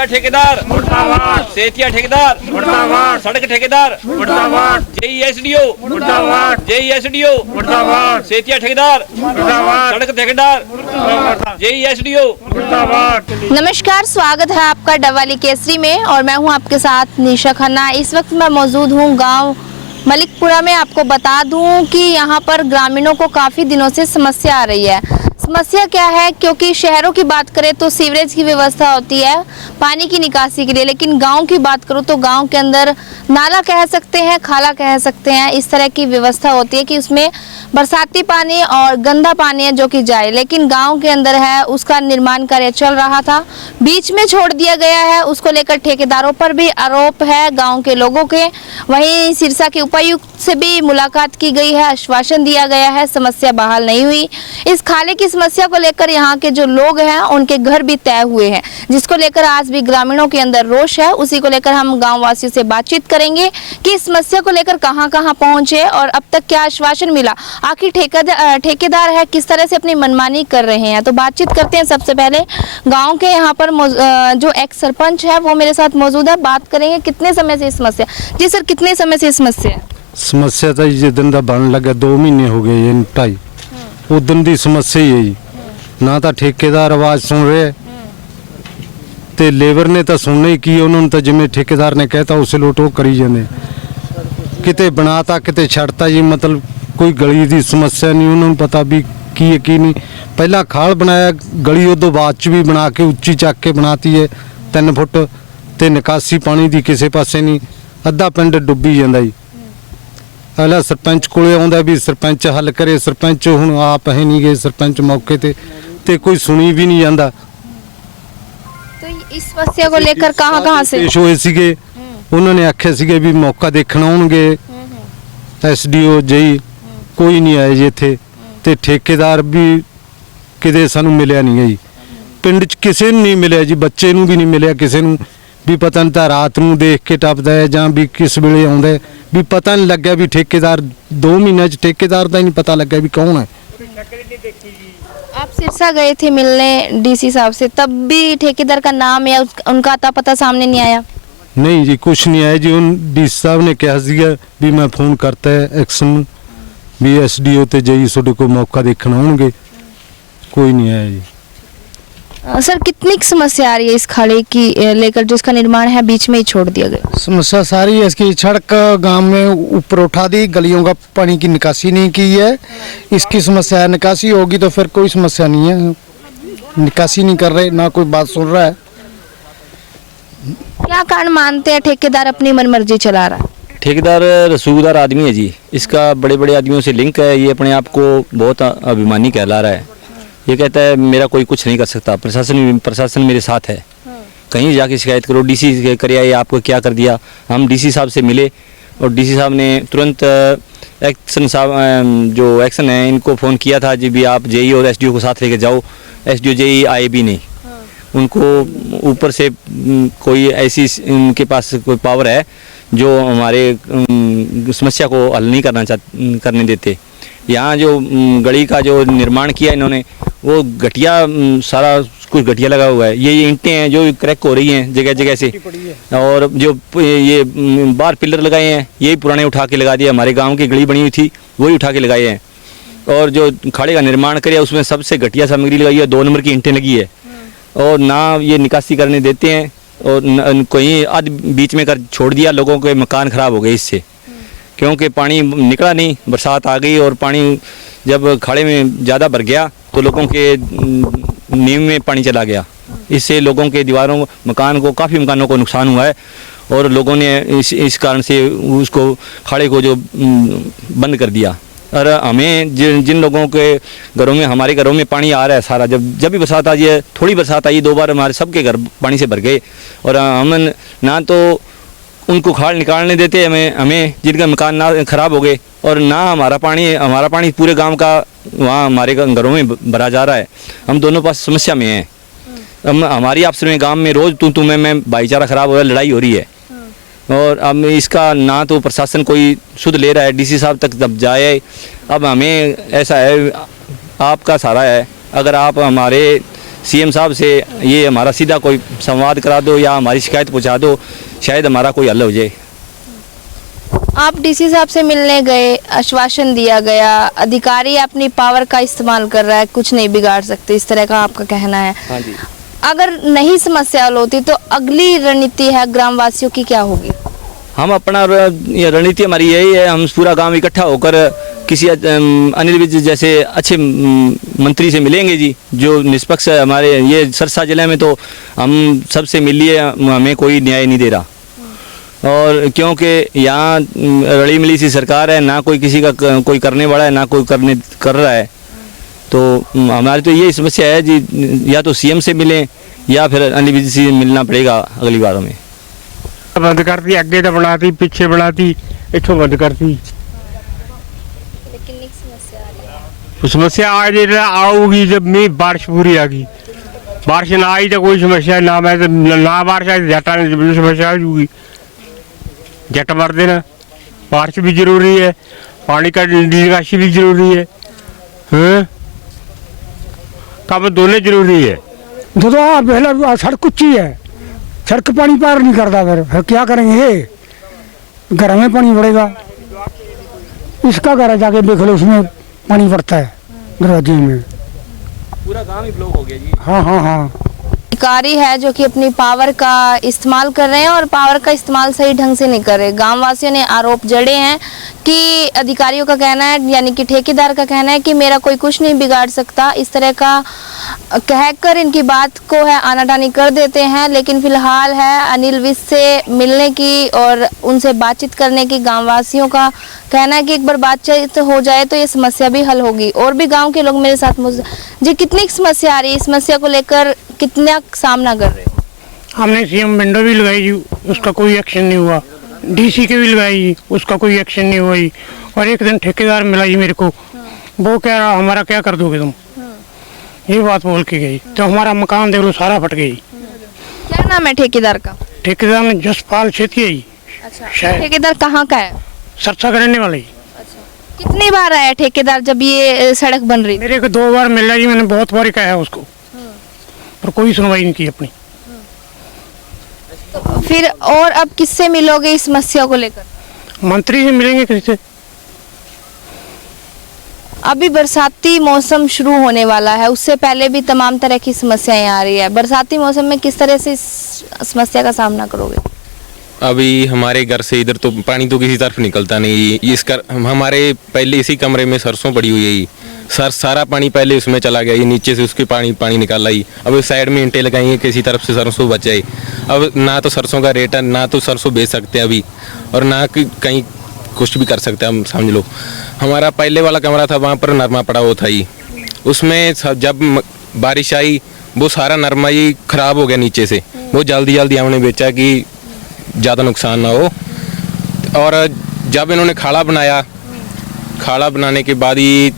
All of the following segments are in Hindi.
सेतिया ठेकेदार मुर्दाबाद, सेतिया ठेकेदार मुर्दाबाद, सड़क ठेकेदार मुर्दाबाद, JESDO मुर्दाबाद, JESDO मुर्दाबाद, सेतिया ठेकेदार मुर्दाबाद, सड़क ठेकेदार JESDO। मुर्दाबाद। नमस्कार, स्वागत है आपका डबवाली केसरी में और मैं हूं आपके साथ निशा खन्ना। इस वक्त मैं मौजूद हूं गांव मलिकपुरा में। आपको बता दूं कि यहां पर ग्रामीणों को काफ़ी दिनों से समस्या आ रही है। समस्या क्या है, क्योंकि शहरों की बात करें तो सीवरेज की व्यवस्था होती है पानी की निकासी के लिए, लेकिन गांव की बात करूं तो गांव के अंदर नाला कह सकते हैं, खाला कह सकते हैं, इस तरह की व्यवस्था होती है कि उसमें बरसाती पानी और गंदा पानी है जो कि जाए, लेकिन गांव के अंदर है उसका निर्माण कार्य चल रहा था, बीच में छोड़ दिया गया है। उसको लेकर ठेकेदारों पर भी आरोप है, गाँव के लोगों के। वहीं सिरसा के उपायुक्त से भी मुलाकात की गई है, आश्वासन दिया गया है, समस्या बहाल नहीं हुई। इस खाले की समस्या को लेकर यहाँ के जो लोग हैं उनके घर भी तय हुए हैं, जिसको लेकर आज भी ग्रामीणों के अंदर रोष है। उसी को लेकर हम गाँव वासियों से बातचीत करेंगे कि इस समस्या को लेकर कहाँ कहाँ पहुँचे और अब तक क्या आश्वासन मिला, आखिर ठेकेदार है किस तरह से अपनी मनमानी कर रहे हैं। तो बातचीत करते हैं। सबसे पहले गाँव के यहाँ पर जो एक्स सरपंच है वो मेरे साथ मौजूद है, बात करेंगे कितने समय से समस्या। जी सर, कितने समय से समस्या है? समस्या तो जिदन का बन लगा 2 महीने हो गए ये 2.5 उदन की समस्या ही है जी। ना तो ठेकेदार आवाज़ सुन रहे ते लेबर ने तो सुनना ही की, उन्होंने तो जिमें ठेकेदार ने कहता उसे लोटो करी जाने, किते बनाता किते छड़ता जी। मतलब कोई गली की समस्या नहीं, उन्होंने पता भी की नहीं। पहला खाल बनाया गली, उदों बाद च भी बना के उच्ची चक के बनाती है 3 फुट ते निकासी पानी की किसी पासे नहीं, अद्धा पिंड डुब्बी जाता जी। अगला सरपंच कोले आउंदा भी सरपंच हल करे, सरपंच हुण आप है नहीं गए सरपंच मौके ते कोई सुनी भी नहीं जाता। तो इस समस्या को लेकर कहाँ से पेश होए सीगे, उन्होंने आखे सीगे भी मौका देखण आउणगे, SDO JE कोई नहीं आए जी इत्थे ते ठेकेदार भी किते सानू मिलिया नहीं है जी। पिंड च किसे नूं नहीं मिलिया जी, बच्चे नूं भी नहीं मिलिया किसे नूं भी। पता नहीं रात नूं देख के टपदा है जां भी किस वेले आउंदा है भी, पता नहीं लग्या भी ठेकेदार 2 महीने च ठेकेदार का ही नहीं पता लग्या भी कौन है। आप सिरसा गए थे मिलने DC साहब से, तब भी ठेकेदार का नाम या उनका अता पता सामने नहीं आया? नहीं जी, कुछ नहीं आया जी। उन DC साहब ने कहा सीगा भी मैं फोन करता है एक्शन भी SDO ते JE ਤੁਹਾਡੇ को मौका देखना आउणगे, कोई नहीं आया जी। सर, कितनी समस्या आ रही है इस खाड़े की लेकर, जिसका निर्माण है बीच में ही छोड़ दिया गया? समस्या सारी है इसकी। सड़क गांव में ऊपर उठा दी, गलियों का पानी की निकासी नहीं की है, इसकी समस्या है। निकासी होगी तो फिर कोई समस्या नहीं है, निकासी नहीं कर रहे, ना कोई बात सुन रहा है। क्या कारण मानते हैं ठेकेदार अपनी मनमर्जी चला रहा है? ठेकेदार रसूखदार आदमी है जी, इसका बड़े बड़े आदमियों से लिंक है। ये अपने आप को बहुत अभिमानी कहला रहा है। ये कहता है मेरा कोई कुछ नहीं कर सकता, प्रशासन मेरे साथ है, कहीं जाके शिकायत करो, DC करे ये आपको क्या कर दिया। हम DC साहब से मिले और DC साहब ने तुरंत एक्शन साहब जो एक्शन है इनको फ़ोन किया था जी भी आप JE और SDO को साथ लेके जाओ। SDO JE आए भी नहीं, उनको ऊपर से कोई ऐसी इनके पास कोई पावर है जो हमारे समस्या को हल नहीं करने देते। यहाँ जो गली का जो निर्माण किया इन्होंने वो घटिया, सारा कुछ घटिया लगा हुआ है। ये ईंटें हैं जो क्रैक हो रही हैं जगह जगह से, और जो ये बाहर पिलर लगाए हैं यही पुराने उठा के लगा दिए। हमारे गांव की गली बनी हुई थी वही उठा के लगाए हैं, और जो खाड़े का निर्माण किया उसमें सबसे घटिया सामग्री लगाई है, 2 नंबर की ईंटें लगी है, और ना ये निकासी करने देते हैं, और कहीं आध बीच में कर छोड़ दिया। लोगों के मकान ख़राब हो गए इससे, क्योंकि पानी निकला नहीं, बरसात आ गई और पानी जब खाड़े में ज़्यादा भर गया तो लोगों के नींव में पानी चला गया। इससे लोगों के दीवारों काफ़ी मकानों को नुकसान हुआ है, और लोगों ने इस कारण से उसको खाड़े को जो बंद कर दिया। और हमें जिन लोगों के घरों में, हमारे घरों में पानी आ रहा है सारा, जब भी बरसात आई है, थोड़ी बरसात आई 2 बार हमारे सबके घर पानी से भर गए, और हम ना तो उनको खाड़ निकालने देते हमें जिनका मकान ना ख़राब हो गए, और ना हमारा पानी पूरे गांव का वहाँ हमारे घरों में भरा जा रहा है। हम दोनों पास समस्या में हैं। हमारी आपस में गांव में रोज़ तू मैं भाईचारा ख़राब हो रहा है, लड़ाई हो रही है, और अब इसका ना तो प्रशासन कोई सुध ले रहा है, DC साहब तक जब जाए। अब हमें ऐसा है, आपका सारा है, अगर आप हमारे सीएम साहब से ये हमारा सीधा कोई संवाद करा दो या हमारी शिकायत पहुंचा दो, शायद हमारा कोई हल हो जाए। आप डीसी साहब से मिलने गए, आश्वासन दिया गया, अधिकारी अपनी पावर का इस्तेमाल कर रहा है, कुछ नहीं बिगाड़ सकते, इस तरह का आपका कहना है। हाँ जी। अगर नहीं समस्या हल होती तो अगली रणनीति है ग्रामवासियों की क्या होगी? हम अपना ये रणनीति हमारी यही है, हम पूरा गांव इकट्ठा होकर किसी अनिल विज जैसे अच्छे मंत्री से मिलेंगे जी, जो निष्पक्ष है। हमारे ये सरसा जिले में तो हम सबसे मिल लिए, हमें कोई न्याय नहीं दे रहा, और क्योंकि यहाँ रली मिली सी सरकार है, ना कोई किसी का कोई करने वाला है, ना कोई कर रहा है। तो हमारी तो यही समस्या है जी, या तो सीएम से मिलें या फिर अनिल विज से मिलना पड़ेगा अगली बार में। बंद करती, अगे तो बनाती, पीछे बनाती, इथों बंद करती। लेकिन एक समस्या आ रही है। समस्या आज आऊगी जब मीह बारिश पूरी आ गई। बारिश ना आई तो कोई समस्या ना, मैं ना बारिश आई जटा ने समस्या आ जूगी, जट मर देना। बारिश भी जरूरी है, पानी का निकासी भी जरूरी है, काम दोनों जरूरी है। जो पहले सड़क उच्ची है, सड़क पानी पार नहीं करता, फिर क्या करेंगे? घर में पानी पड़ेगा, इसका घर जाके देख लो, उसमें पानी पड़ता है दरवाजे में, पूरा गांव ही ब्लॉक हो गया जी। हाँ हाँ हाँ। अधिकारी है जो कि अपनी पावर का इस्तेमाल कर रहे हैं और पावर का इस्तेमाल सही ढंग से नहीं कर रहे। गाँव वासियों ने आरोप जड़े हैं कि अधिकारियों का कहना है, यानी कि ठेकेदार का कहना है कि मेरा कोई कुछ नहीं बिगाड़ सकता, इस तरह का कहकर इनकी बात को है आनाकानी कर देते हैं। लेकिन फिलहाल है अनिल विज से मिलने की और उनसे बातचीत करने की गाँव वासियों का कहना है कि एक बार बातचीत हो जाए तो ये समस्या भी हल होगी। और भी गांव के लोग मेरे साथ मौजूद जी, कितनी समस्या आ रही है, इस समस्या को लेकर कितना सामना कर रहे हो? हमने सीएम विंडो भी लगाई जी, उसका कोई एक्शन नहीं हुआ। डीसी के भी लगाई जी, उसका कोई एक्शन नहीं हुआ जी। और एक दिन ठेकेदार मिला जी मेरे को, वो कह रहा हमारा क्या कर दोगे तुम, ये बात बोल के गई। तो हमारा मकान देख लो सारा फट गई। क्या नाम है ठेकेदार का? ठेकेदार में जसपाल छेती है जी। अच्छा, ठेकेदार कहाँ का है? सरसा करने वाले। कितनी बार आया ठेकेदार जब ये सड़क बन रही? मेरे को 2 बार मिला जी, मैंने बहुत बार कहा है उसको, पर कोई सुनवाई नहीं की अपनी। तो फिर और अब किससे मिलोगे इस समस्या को लेकर? मंत्री से मिलेंगे किसी से। अभी बरसाती मौसम शुरू होने वाला है, उससे पहले भी तमाम तरह की समस्याएं आ रही है। बरसाती मौसम में किस तरह से इस समस्या का सामना करोगे? अभी हमारे घर से इधर तो पानी तो किसी तरफ निकलता नहीं। हमारे पहले इसी कमरे में सरसों पड़ी हुई है ही, सारा पानी पहले उसमें चला गया, ये नीचे से उसके पानी निकाला ही। अब इस साइड में ईंटें लगाएंगे, किसी तरफ से सरसों बच जाए। अब ना तो सरसों का रेट है, ना तो सरसों बेच सकते हैं अभी, और ना कहीं कुछ भी कर सकते हैं हम, समझ लो। हमारा पहले वाला कमरा था, वहाँ पर नरमा पड़ा हुआ था ही, उसमें जब बारिश आई वो सारा नरमा ही खराब हो गया नीचे से। वो जल्दी हमने बेचा कि ज़्यादा नुकसान ना हो। और जब इन्होंने खाड़ा बनाया, खाड़ा बनाने के बाद ही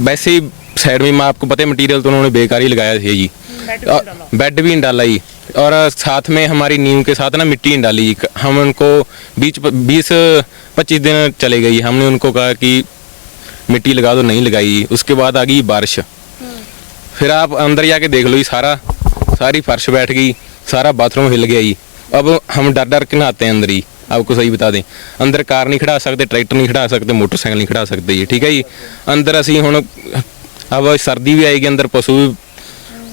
वैसे ही साइड में, मैं आपको पता है मटेरियल तो उन्होंने बेकार ही लगाया था जी, बेड भी डाला ही, और साथ में हमारी नींव के साथ ना मिट्टी डाली। हम उनको 20-25 दिन चले गई, हमने उनको कहा कि मिट्टी लगा दो, नहीं लगाई। उसके बाद आ गई बारिश, फिर आप अंदर जाके देख लो, ये सारी फर्श बैठ गई, सारा बाथरूम हिल गया ही। अब हम डर के नहाते हैं अंदर ही, आपको सही बता दें। अंदर कार नहीं खड़ा सकते, ट्रैक्टर नहीं खड़ा सकते, मोटरसाइकिल नहीं खड़ा सकते जी, ठीक है जी। अंदर असी हुण अब सर्दी भी आएगी, अंदर पशु भी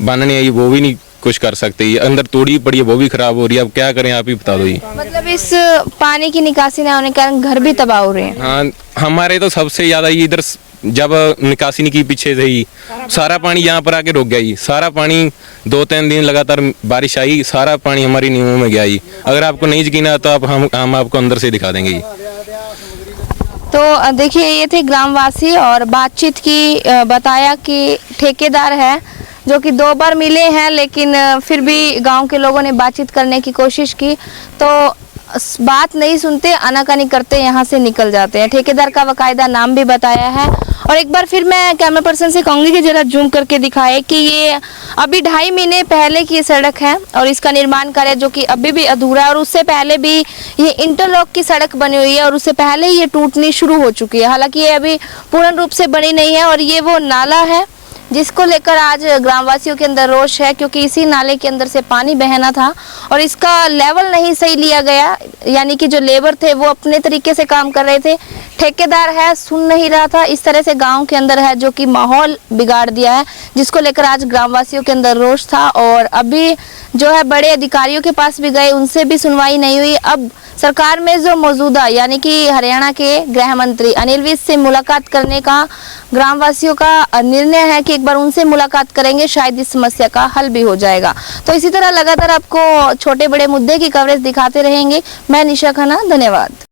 बनने आई, वो भी नहीं कुछ कर सकते जी। अंदर तोड़ी पड़ी है, वो भी खराब हो रही है। अब क्या करें, आप ही बता दो जी। मतलब इस पानी की निकासी न होने के कारण घर भी तबाह हो रहे हैं। हाँ, हमारे तो सबसे ज़्यादा ये इधर जब निकासी नहीं की पीछे से ही सारा पानी यहाँ पर आके रुक गया जी। सारा पानी 2-3 दिन लगातार बारिश आई, सारा पानी हमारी नींवों में गया जी। अगर आपको नहीं यकीन है तो आप हम आपको अंदर से दिखा देंगे जी। तो देखिए, ये थे ग्रामवासी और बातचीत की बताया कि ठेकेदार है जो कि 2 बार मिले हैं, लेकिन फिर भी गांव के लोगों ने बातचीत करने की कोशिश की तो बात नहीं सुनते, आनाकानी करते यहाँ से निकल जाते हैं। ठेकेदार का बाकायदा नाम भी बताया है। और एक बार फिर मैं कैमरा पर्सन से कहूँगी कि जरा जूम करके दिखाए कि ये अभी 2.5 महीने पहले की सड़क है और इसका निर्माण कार्य जो कि अभी भी अधूरा है, और उससे पहले भी ये इंटरलॉक की सड़क बनी हुई है और उससे पहले ये टूटनी शुरू हो चुकी है। हालांकि ये अभी पूर्ण रूप से बनी नहीं है। और ये वो नाला है जिसको लेकर आज ग्रामवासियों के अंदर रोष है, क्योंकि इसी नाले के अंदर से पानी बहना था और इसका लेवल नहीं सही लिया गया। यानी कि जो लेबर थे वो अपने तरीके से काम कर रहे थे, ठेकेदार है सुन नहीं रहा था। इस तरह से गांव के अंदर है जो कि माहौल बिगाड़ दिया है, जिसको लेकर आज ग्रामवासियों के अंदर रोष था। और अभी जो है बड़े अधिकारियों के पास भी गए, उनसे भी सुनवाई नहीं हुई। अब सरकार में जो मौजूदा यानी कि हरियाणा के गृह मंत्री अनिल विज से मुलाकात करने का ग्रामवासियों का निर्णय है कि एक बार उनसे मुलाकात करेंगे, शायद इस समस्या का हल भी हो जाएगा। तो इसी तरह लगातार आपको छोटे बड़े मुद्दे की कवरेज दिखाते रहेंगे। मैं निशा खन्ना, धन्यवाद।